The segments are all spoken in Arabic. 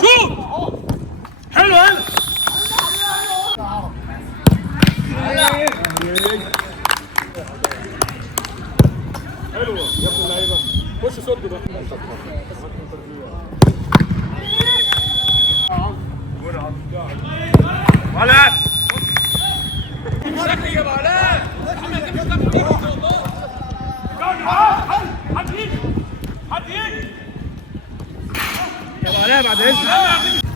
شوت حلو هنا حلوه يا ابن اللعيبه خش صد بقى ولا يا ولا يلا عليها بعد اذنك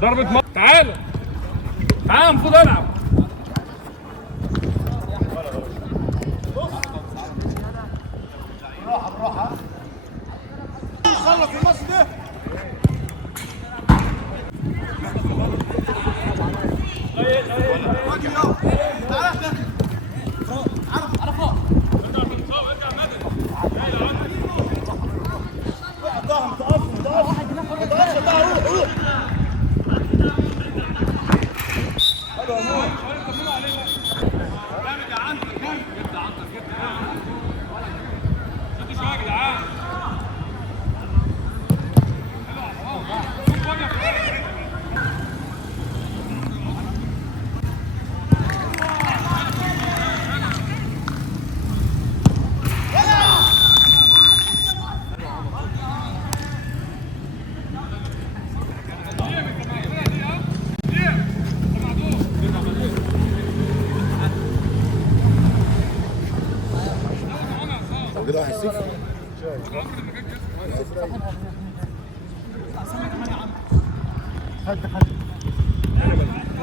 ضربة مرة تعالى تعالى المفروض العب بالراحة خلص النص ده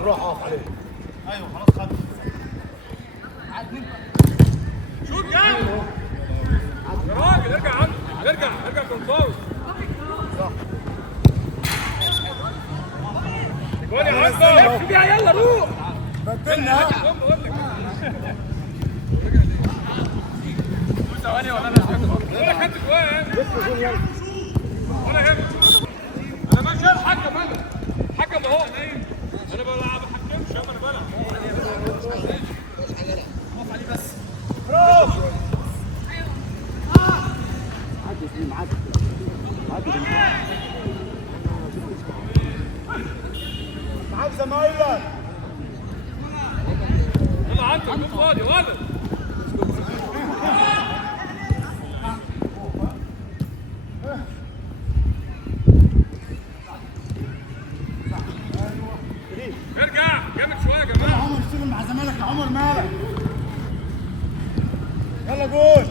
روح اقف عليه ايوه خلاص خد شوت يا راجل ارجع عنه ارجع كونفاوز صح قول يا عنده لف بيها يلا روح بدلنا ثواني ولا انا خدت جواه ولا هنا انا ماشي الحكم انا حكم اهو انا بلعب حكمش انا بلعب اقف عليه بس برافو معاك زمايلك يلا انت مو فاضي ولد ارجع جامد شويه يا جماعه عمر اشتغل مع زمالك يا عمر مالك يلا جول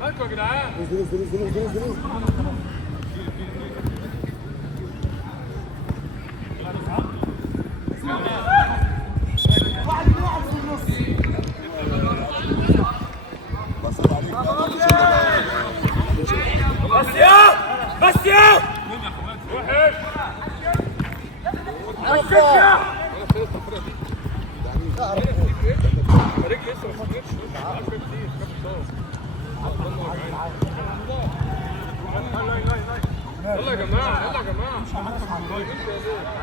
مالكوا يا جدعان بس يا وحش فريق لسه ما خدتش كتير يلا يا جماعه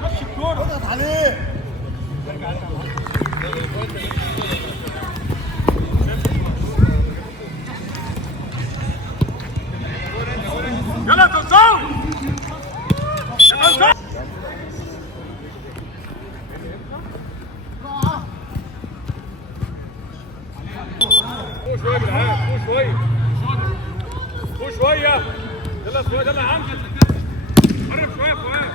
مشي الكوره اضغط عليه يلا توصل شويه يا جدعان شويه يلا شويه يلا يا عم قرب شويه فؤاد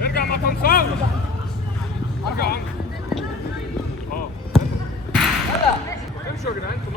ارجع ما تنساش ارجع عندك امشوا يا جدعان انتوا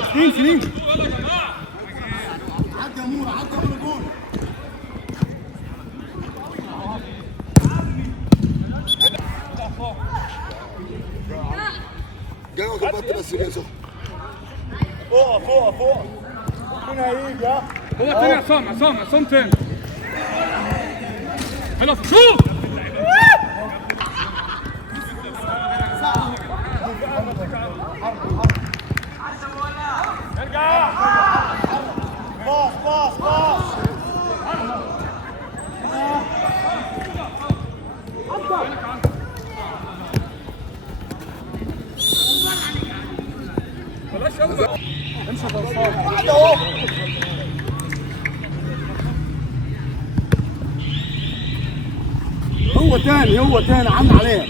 سنين يلا يا جماعه عدى امور الجول جاي ظبطت بس جاي سخن فوق مين هيجي ها هو تاني عصام تاني خلاص شوف باص بلاش يلا امشي غلطان اهو هو تاني عم عليه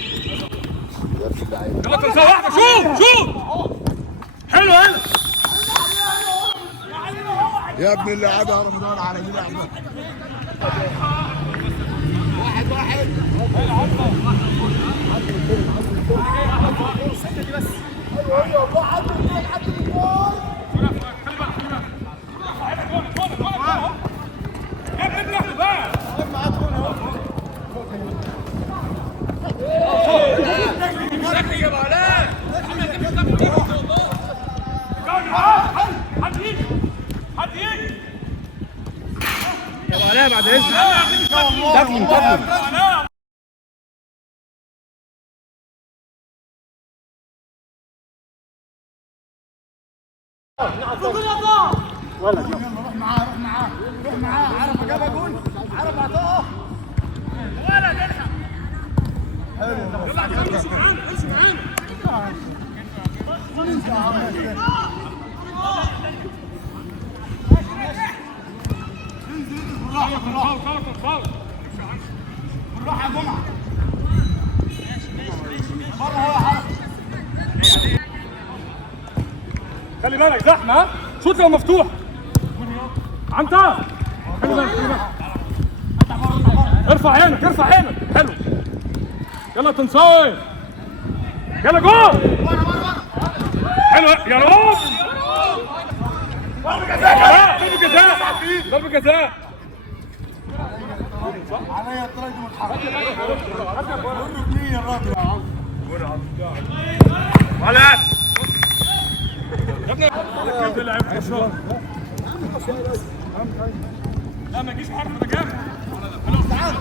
يلا تنسى واحده شوف حلو هنا يا ابن اللعيبه يا رمضان على مين لعبه واحد عليها بعد اذنك تكلم ولا روح معاه عرف جابها جول عرف اعطاه ولا تلحق يلا امشي معانا بالراحه يا جمعه بره هو حرف خلي بالك زحمه ها شوط لو مفتوح عنتر خلي بالك ارفع عينك حلو يلا تنصاي يلا جول حلو يا رب ضربة جزاء عليا الطريق متحرك وروا اثنين الراجل ولا يا ابني لعيب مشوار لا ما يجيش حرف ده جامد خلاص تعال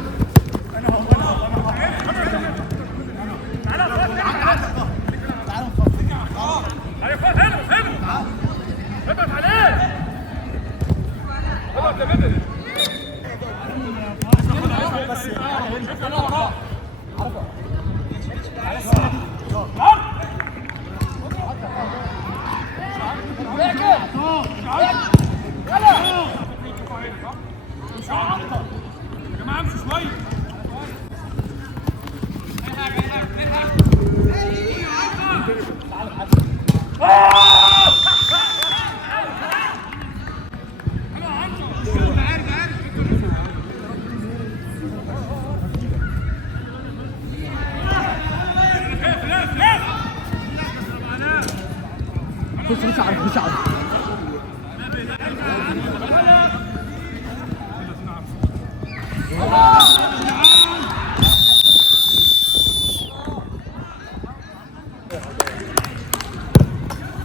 مش عارف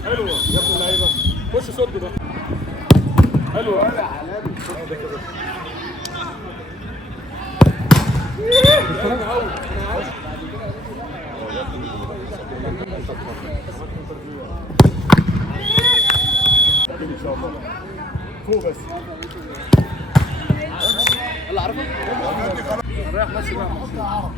حلوه يا ابن اللعيبه خش صد ده حلوه ان شاء الله فوق بس يلا عرفت رايح بس بقى